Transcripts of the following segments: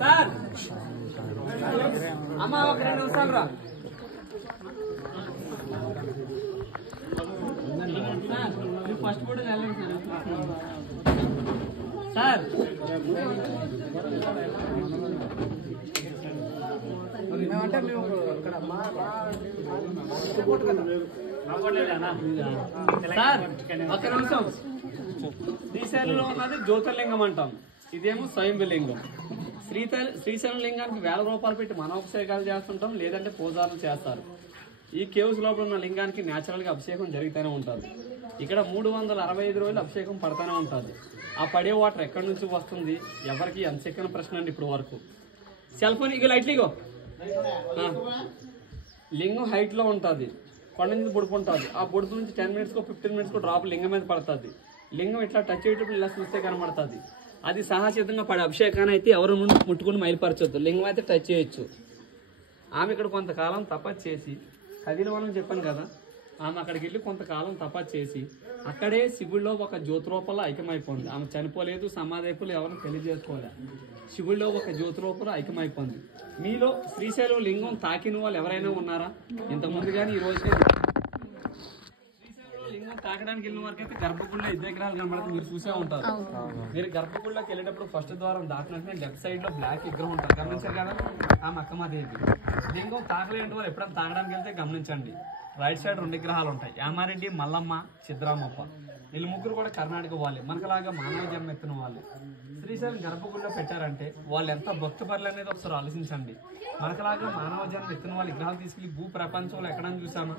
Sir అమ్మ ఒక 2 నిమిషాలు రా. ఫస్ట్ కూడా వెళ్ళండి సార్. మేమంటే మేము ఇక్కడ సార్ ఒక నిమిషం. శ్రీశైలంలో ఉన్నది జ్యోతిర్లింగం అంటాం, ఇదేమో స్వయంభులింగం. శ్రీశైలం లింగానికి 1000 రూపాయలు పెట్టి మనోభిషేకాలు చేస్తుంటాం, లేదంటే పూజారులు చేస్తారు. ఈ కేవ్స్ లోపల ఉన్న లింగానికి న్యాచురల్ గా అభిషేకం జరుగుతూనే ఉంటుంది. ఇక్కడ 365 రోజులు అభిషేకం పడుతూనే ఉంటుంది. ఆ పడే వాటర్ ఎక్కడి నుంచి వస్తుంది, ఎవరికి ఎంత చెక్కిన ప్రశ్న అండి ఇప్పుడు వరకు. సెల్ ఫోన్ ఇక లైట్లీగో లింగం హైట్ లో ఉంటుంది, కొండ నుంచి బుడుపు ఉంటుంది. ఆ బుడుపు నుంచి 10 మినిట్స్ 15 మినిట్స్ డ్రాప్ లింగం మీద పడుతుంది. లింగం ఇట్లా టచ్ అయ్యేటప్పుడు ఇలా చూస్తే కనబడుతుంది. అది సహజంగా పడే అభిషేకాన్ని అయితే ఎవరు ముట్టుకుని మైలుపరచొద్దు, లింగం అయితే టచ్ చేయొచ్చు. ఆమె ఇక్కడ కొంతకాలం తపస్సు చేసి కదిలవనం చెప్పాను కదా, ఆమె అక్కడికి వెళ్ళి కొంతకాలం తపస్సు చేసి అక్కడే శివుడిలో ఒక జ్యోతి రూపంలో ఐక్యమైపోయింది. ఆమె చనిపోలేదు, సమాధి అయిపోలేదు, ఎవరిని తెలియజేసుకోలేదు. శివుడిలో ఒక జ్యోతి రూపంలో ఐక్యమైపోయింది. మీలో శ్రీశైలం లింగం తాకిన వాళ్ళు ఎవరైనా ఉన్నారా ఇంతకుముందు కానీ ఈ రోజు? శ్రీశైలంలో లింగం తాకడానికి వెళ్ళిన వరకు అయితే గర్భగుడిలో 2 విగ్రహాలు కనబడుతుంది, మీరు చూసే ఉంటారు. మీరు గర్భగుడిలోకి వెళ్ళేటప్పుడు ఫస్ట్ ద్వారం దాటినట్టు లెఫ్ట్ సైడ్ లో బ్లాక్ విగ్రహం ఉంటుంది, గమనించారు కదా, ఆమె అక్కమాదేవి. లింగం తాకలేని వాళ్ళు ఎప్పుడైనా తాగడానికి వెళ్తే గమనించండి, రైట్ సైడ్ 2 విగ్రహాలు ఉంటాయి, యామారెడ్డి, మల్లమ్మ, సిద్ధరామప్ప. వీళ్ళు ముగ్గురు కూడా కర్ణాటక వాళ్ళే, మనకులాగా మానవ జన్మ ఎత్తిన వాళ్ళు. శ్రీశైలం గర్భగుడిలో పెట్టారంటే వాళ్ళు ఎంత భక్తిపరులు అనేది ఒకసారి ఆలోచించండి. మనకులాగా మానవ జన్మ ఎత్తిన వాళ్ళు విగ్రహాలు తీసుకెళ్లి భూ ప్రపంచంలో ఎక్కడని చూసామా?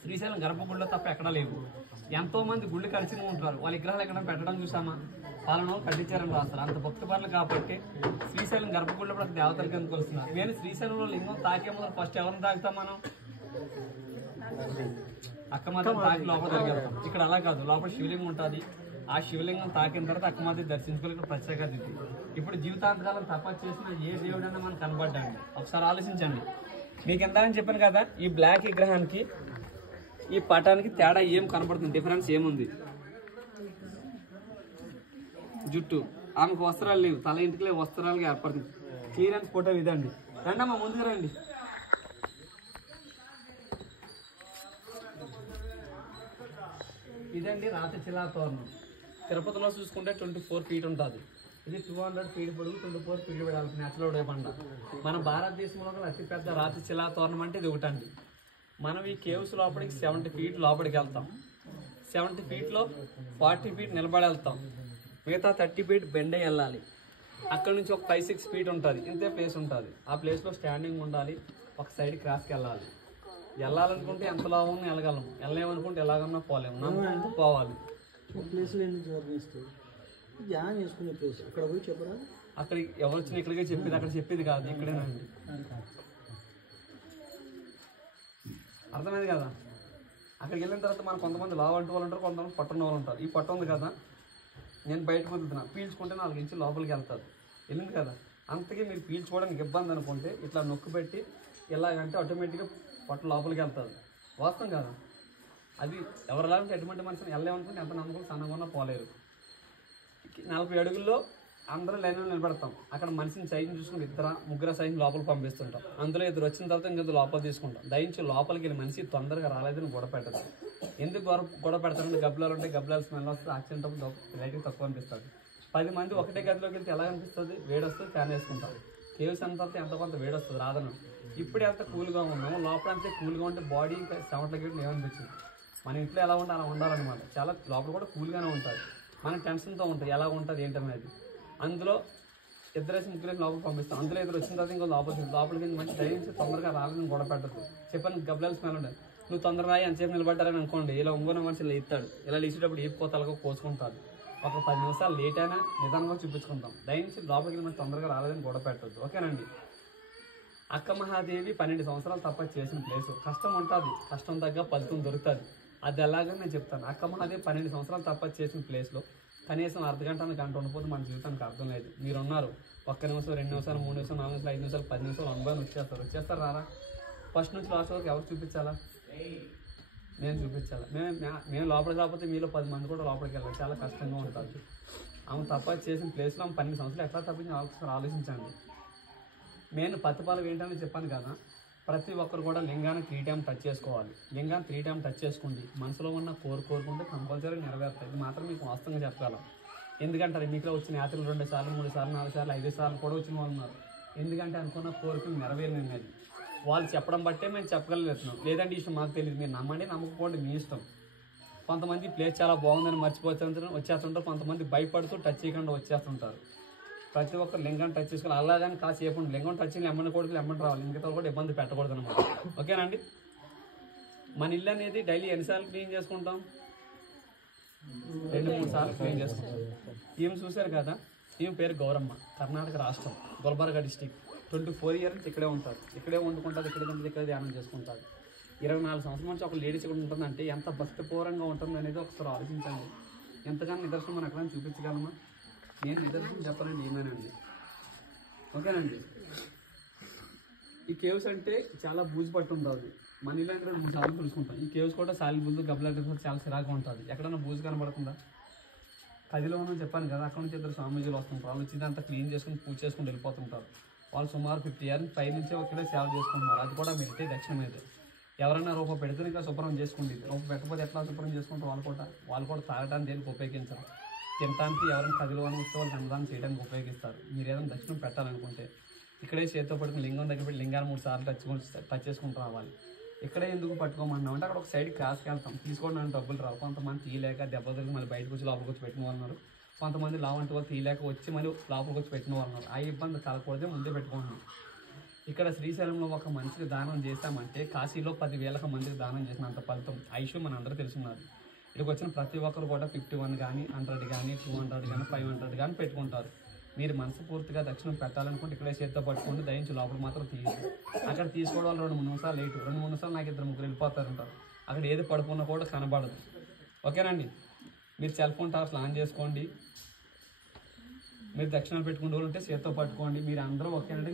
శ్రీశైలం గర్భగుడిలో తప్ప ఎక్కడా లేవు. ఎంతో మంది గుళ్ళు కలిసి ఉంటారు, వాళ్ళ విగ్రహాలు ఎక్కడ పెట్టడం చూసామా? పాలన కట్టించారని రాస్తారు. అంత భక్తిపరులు కాబట్టి శ్రీశైలం గర్భగుడిలో కూడా దేవతలకి ఎందుకు కొలుస్తున్నారు. నేను శ్రీశైలంలో లింగం తాకే ముందు ఫస్ట్ ఎవరిని తాగుతాం మనం? అక్కమాత తాకి లోపల జరిగేస్తాం. ఇక్కడ అలా కాదు, లోపల శివలింగం ఉంటుంది. ఆ శివలింగం తాకిన తర్వాత అక్కమాత దర్శించుకోవాలి, ప్రత్యేకత ఇది. ఇప్పుడు జీవితాంతకాలం తపస్సు చేసిన ఏ దేవుడైనా మనకు కనబడ్డాండి, ఒకసారి ఆలోచించండి. మీకు ఎంత అని చెప్పాను కదా, ఈ బ్లాక్ విగ్రహానికి ఈ పటానికి తేడా ఏం కనబడుతుంది, డిఫరెన్స్ ఏముంది? జుట్టు, ఆమెకు వస్త్రాలు లేవు, తల ఇంటికి వస్త్రాలుగా ఏర్పడుతుంది. క్లియరెన్స్ ఫోటో ఇదండి. రండమ్మా ముందుకు రండి. ఇదండి రాతి శిలా తోరణం. తిరుపతిలో చూసుకుంటే 24 ఫీట్ ఉంటుంది. ఇది 200 ఫీట్ పొడుగు, 24 ఫీట్ పెడాలి, నేచురల్ బండ. మన భారతదేశంలో అతిపెద్ద రాతి శిలా తోరణం అంటే ఇది ఒకటండి. మనం ఈ కేవ్స్ లోపలికి 70 ఫీట్ లోపలికి వెళ్తాం. 70 ఫీట్లో 40 ఫీట్ నిలబడి వెళ్తాం, మిగతా 30 ఫీట్ బెండే వెళ్ళాలి. అక్కడ నుంచి ఒక 5-6 ఫీట్ ఉంటుంది, ఇంతే ప్లేస్ ఉంటుంది. ఆ ప్లేస్లో స్టాండింగ్ ఉండాలి, ఒక సైడ్ క్రాస్కి వెళ్ళాలి. వెళ్ళాలనుకుంటే ఎంతలా ఉన్నా వెళ్ళగలం, వెళ్ళలేమనుకుంటే ఎలాగన్నా పోలేము, నమ్ముకుంటూ పోవాలి. అక్కడ ఎవరు వచ్చినా ఇక్కడికే చెప్పేది, అక్కడ చెప్పేది కాదు, ఇక్కడేనండి. అర్థమైంది కదా? అక్కడికి వెళ్ళిన తర్వాత మనం కొంతమంది లావు అంటూ వాళ్ళు ఉంటారు, కొంతమంది పట్టున్న వాళ్ళు ఉంటారు. ఈ పట్టు ఉంది కదా, నేను బయటకు వదులుతున్నా, పీల్చుకుంటే 4 ఇంచులు లోపలికి వెళ్తారు. వెళ్ళింది కదా, అంతకీ మీరు పీల్చుకోవడానికి ఇబ్బంది అనుకుంటే ఇట్లా నొక్కు పెట్టి ఇలాగంటే ఆటోమేటిక్గా పట్టు లోపలికి వెళ్తారు. వాస్తవం కదా? అది ఎవరిలాంటి ఎటువంటి మనిషిని వెళ్ళలేమనుకుంటే ఎంత నమ్మకం సన్నగా పోలేరు. 40 అడుగుల్లో అందరూ లైన్లో నిలబెడతాం. అక్కడ మనిషిని సైజుని చూసుకుని 2-3 సైజుని లోపలికి పంపిస్తుంటాం. అందులో 2 వచ్చిన తర్వాత ఇంకొద్దు లోపల తీసుకుంటాం. దయించి లోపలికి వెళ్ళి మనిషి తొందరగా రాలేదని గొడవ పెట్టదు. ఎందుకు గొడవ పెడతారంటే గబ్బలాలు ఉంటాయి, గబ్బలాలు స్మెల్ వస్తుంది, యాక్సిడెంట్ అప్పుడు రేటింగ్ తక్కువ అనిపిస్తుంది. 10 మంది ఒకటే గదిలోకి వెళ్తే ఎలా అనిపిస్తుంది? వేడి వస్తుంది, ఫ్యాన్ వేసుకుంటాం. కేవ్స్ అంత ఎంత కొంత వేడి వస్తుంది, రాదను. ఇప్పుడు ఎంత కూల్గా ఉన్నాము, లోపల అంతే కూల్గా ఉంటే బాడీ ఇంకా 70 గంటలు ఏమనిపించింది. మన ఇంట్లో ఎలా ఉంటే అలా ఉండాలన్నమాట. చాలా లోపల కూడా కూల్గానే ఉంటుంది, మన టెన్షన్తో ఉంటుంది, ఎలా ఉంటుంది ఏంటనేది. అందులో 2-3 లోపలికి పంపిస్తాం. అందులో 2 వచ్చిన తర్వాత ఇంకో లోపలికి మంచి దయించి తొందరగా రాలని గొడవ పెట్టదు. చెప్పాను గబ్బలాలు స్మెల్ ఉంటుంది. నువ్వు తొందరగా ఎంతసేపు నిలబడ్డారని అనుకోండి, ఇలా ఇంకొన మనిషి ఇలా ఇస్తాడు. ఇలా లేచేటప్పుడు ఈపుకోతలుగా కోసుకుంటాడు. ఒక 10 నిమిషాలు లేట్ అయినా నిదానంగా చూపించుకుంటాం. దయించి లోపలికి మంచి తొందరగా రాలేదని గొడవ పెట్టద్దు. ఓకేనండి? అక్క మహాదేవి 12 సంవత్సరాలు తపస్సు చేసిన ప్లేసు. కష్టం ఉంటుంది, కష్టం తగ్గ ఫలితం దొరుకుతుంది. అది ఎలాగని నేను చెప్తాను. అక్క మహాదేవి 12 సంవత్సరాలు తపస్సు చేసిన ప్లేస్లో కనీసం అర్ధగంట గంట ఉండిపోతే మన జీవితానికి అర్థం లేదు. మీరున్నారు 1 నిమిషం 2 నిమిషాలు 3 నిమిషాలు 4 నిమిషాలు 5 నిమిషాలు 10 నిమిషాలు అనుభవం వచ్చేస్తారు రారా? ఫస్ట్ నుంచి లాస్ట్ వరకు ఎవరు చూపించాలా? నేను చూపించాలా? మేము లోపలికి రాకపోతే మీలో 10 మంది కూడా లోపలికి వెళ్ళాలి. చాలా కష్టంగా ఉంటుంది. ఆమె తప్ప చేసిన ప్లేస్లో ఆమె 12 సంవత్సరాలు ఎట్లా తప్పించి ఒకసారి ఆలోచించండి. నేను పత్తిపాలు ఏంటని చెప్పాను కదా, ప్రతి ఒక్కరు కూడా లింగాన్ని 3 టైమ్ టచ్ చేసుకోవాలి. లింగాన్ని 3 టైమ్ టచ్ చేసుకోండి. మనసులో ఉన్న కోరుకుంటే కంపల్సరీ నెరవేరుతాయి. ఇది మాత్రం మీకు వాస్తవంగా చెప్పగలం. ఎందుకంటే ఎన్నికలో వచ్చిన యాత్రలు 2 సార్లు 3 సార్లు 4 సార్లు 5 సార్లు కూడా వచ్చిన వాళ్ళు ఉన్నారు. ఎందుకంటే అనుకున్న కోరికలు నెరవేరినది. వాళ్ళు చెప్పడం బట్టే మేము చెప్పగలుగుతున్నాం. లేదంటే ఈ విషయం మాకు తెలియదు. మీరు నమ్మండి నమ్మకపోండి మీ ఇష్టం. కొంతమంది ప్లేస్ చాలా బాగుందని వచ్చేస్తుంటారు. కొంతమంది భయపడుతూ టచ్ చేయకుండా వచ్చేస్తుంటారు. ప్రతి ఒక్కరు లింగాన్ని టచ్ చేసుకోవాలి. అలాగని కాసేపు లింగం టచ్ చేయని ఎమ్మని కొడుకులు ఎమ్మని రావాలి. ఇంకతో కూడా ఇబ్బంది పెట్టకూడదు అనమాట. ఓకేనండి. మన ఇల్లు అనేది డైలీ ఎన్నిసార్లు క్లీన్ చేసుకుంటాం? 2-3 సార్లు క్లీన్ చేసుకుంటాం. ఈమె చూశారు కదా, ఈమె పేరు గౌరమ్మ. కర్ణాటక రాష్ట్రం, గుల్బర్గా డిస్టిక్. 24 ఇయర్స్ ఇక్కడే ఉంటారు. ఇక్కడే వండుకుంటారు. ఇక్కడే ధ్యానం చేసుకుంటారు. 24 సంవత్సరాల నుంచి ఒక లేడీస్ ఇక్కడ ఉంటుందంటే ఎంత భక్తిపూర్వంగా ఉంటుంది అనేది ఒకసారి ఆలోచించండి. ఎంతగానో నిదర్శనం మనం ఎక్కడైనా చూపించగలమా? నేను నిదర్శనం చెప్పాలండి ఏమేనండి. ఓకేనండి. ఈ కేవ్స్ అంటే చాలా బూజు పట్టు ఉంటుంది. మన ఇల్లు అంటే 3 సార్లు తెలుసుకుంటాం. ఈ కేవ్స్ కూడా సాలి బుల్లు గబ్బలాంటి చాలా సిరాగా ఉంటుంది. ఎక్కడన్నా బూజు కనబడుతుందా? కదిలో ఉందని చెప్పాను కదా, అక్కడ నుంచి 2 స్వామీజీలు వస్తుంటారు. వాళ్ళు వచ్చి అంతా క్లీన్ చేసుకుని పూజ చేసుకుని వెళ్ళిపోతుంటారు. వాళ్ళు సుమారు 50 ఇయర్స్ పై నుంచే ఒక్కడే సేవ చేసుకుంటున్నారు. అది కూడా మీరైతే దక్షిణం అయితే ఎవరైనా రూపాయి పెడితే ఇంకా శుభ్రం చేసుకుంటుంది. రూపాయి పెట్టకపోతే ఎట్లా శుభ్రం చేసుకుంటారు? వాళ్ళు కూడా తాగడానికి దేనికి ఉపయోగించరు. తినడానికి ఎవరైనా కదిలో అని వస్తే వాళ్ళు అన్నదానం చేయడానికి ఉపయోగిస్తారు. మీరు ఏదైనా దక్షిణం పెట్టాలనుకుంటే ఇక్కడే చేతితో పట్టుకుని లింగం దగ్గర పెట్టి లింగాన్ని 3 సార్లు టచ్ చేసుకుంటూ రావాలి. ఇక్కడే ఎందుకు పట్టుకోమన్నాం అంటే అక్కడ ఒక సైడ్ క్రాస్కి వెళ్తాం. తీసుకోవడానికి డబ్బులు రావు. కొంతమంది తీయలేక దెబ్బ తిరిగి మళ్ళీ బయటకు వచ్చి లోపలికి వచ్చి పెట్టిన వాళ్ళు ఉన్నారు. కొంతమంది లావంటి వాళ్ళు తీయలేక వచ్చి మళ్ళీ లోపలికి వచ్చి పెట్టిన వాళ్ళు ఉన్నారు. ఆ ఇబ్బంది కలగకూడదే ముందే పెట్టుకుంటున్నాం. ఇక్కడ శ్రీశైలంలో ఒక మనిషికి దానం చేశామంటే కాశీలో 10,000 మందికి దానం చేసినంత ఫలితం. ఆ విషయం మన అందరూ తెలుసున్నారు. ఇక్కడికి వచ్చిన ప్రతి ఒక్కరు కూడా 51 కానీ 100 కానీ 200 కానీ 500 కానీ పెట్టుకుంటారు. మీరు మనస్ఫూర్తిగా దక్షిణం పెట్టాలనుకుంటే ఇక్కడే చేతితో పట్టుకుంటే దయించి లోపల మాత్రం తీయదు. అక్కడ తీసుకోవడం వల్ల 2-3 నిమిషాలు లేటు. 2-3 నిమిషాలు నాకు 2-3 వెళ్ళిపోతారంటారు. అక్కడ ఏది పడుకున్నా కూడా కనబడదు. ఓకేనండి. మీరు సెల్ ఫోన్ టవర్స్ ఆన్ చేసుకోండి. మీరు దక్షిణాలు పెట్టుకుంటూ ఉంటే చేతితో పట్టుకోండి. మీరు అందరూ ఓకేనండి.